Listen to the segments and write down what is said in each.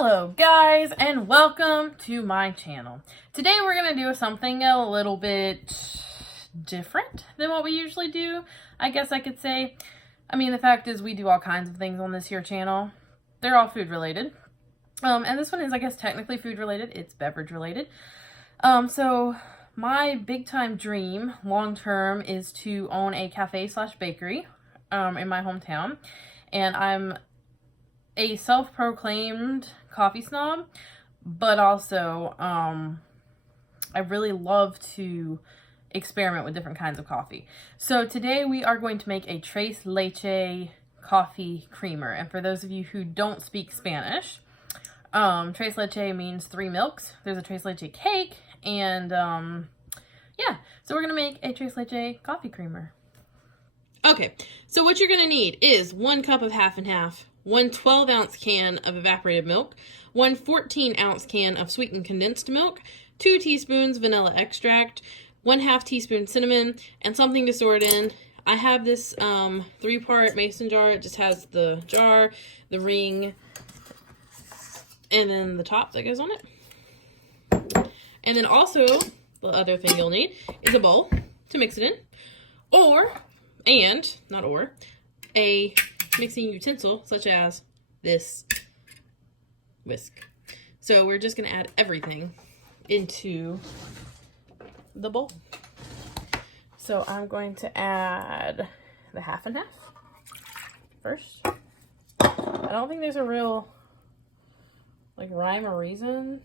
Hello guys and welcome to my channel. Today we're going to do something a little bit different than what we usually do, I guess I could say. I mean, the fact is we do all kinds of things on this here channel. They're all food related. And this one is, I guess, technically food related. It's beverage related. So my big time dream long term is to own a cafe / bakery in my hometown. And I'm a self-proclaimed coffee snob, but also I really love to experiment with different kinds of coffee. So today we are going to make a Tres Leche coffee creamer. And for those of you who don't speak Spanish, Tres Leche means 3 milks. There's a Tres Leche cake, and yeah, so we're gonna make a Tres Leche coffee creamer. Okay, so what you're gonna need is 1 cup of half and half, 1 12-ounce can of evaporated milk, 1 14-ounce can of sweetened condensed milk, 2 teaspoons vanilla extract, 1/2 teaspoon cinnamon, and something to store it in. I have this 3-part mason jar. It just has the jar, the ring, and then the top that goes on it. And then also, the other thing you'll need is a bowl to mix it in, a mixing utensil such as this whisk. So we're just going to add everything into the bowl. So I'm going to add the half and half first. I don't think there's a real rhyme or reason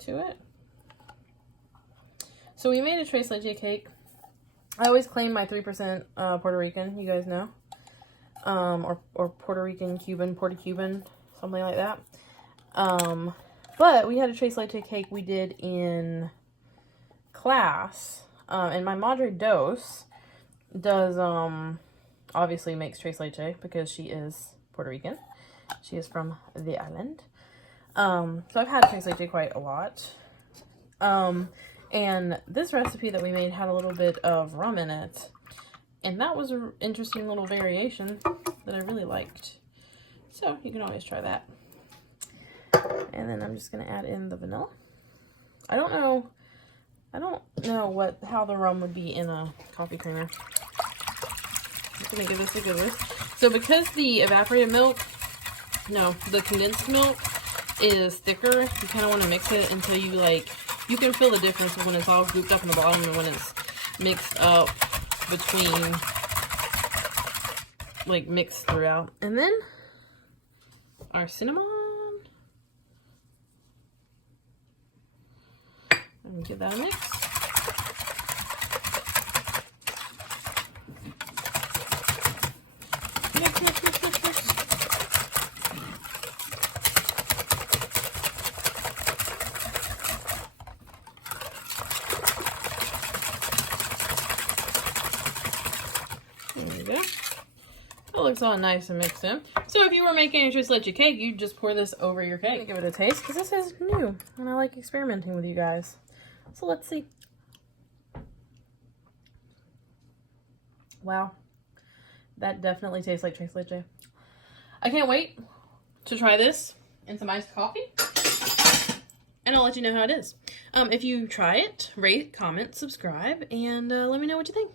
to it. So we made a Tres Leche cake. I always claim my 3% Puerto Rican, you guys know. Or Puerto Rican, Cuban, Puerto-Cuban, something like that. But we had a Tres Leche cake we did in class. And my Madre Dos does, obviously makes Tres Leche because she is Puerto Rican. She is from the island. So I've had Tres Leche quite a lot. And this recipe that we made had a little bit of rum in it. And that was an interesting little variation that I really liked. So you can always try that. And then I'm just going to add in the vanilla. I don't know how the rum would be in a coffee creamer. I'm just going to give this a good whisk. So because the the condensed milk is thicker, you kind of want to mix it until you can feel the difference when it's all gooped up in the bottom and when it's mixed up between, mixed throughout. And then our cinnamon. And give that a mix. Mix. There we go. That looks all nice and mixed in. So if you were making a Tres Leche cake, you'd just pour this over your cake. Give it a taste because this is new and I like experimenting with you guys. So let's see. Wow. That definitely tastes like Tres Leche. I can't wait to try this in some iced coffee. And I'll let you know how it is. If you try it, rate, comment, subscribe, and let me know what you think.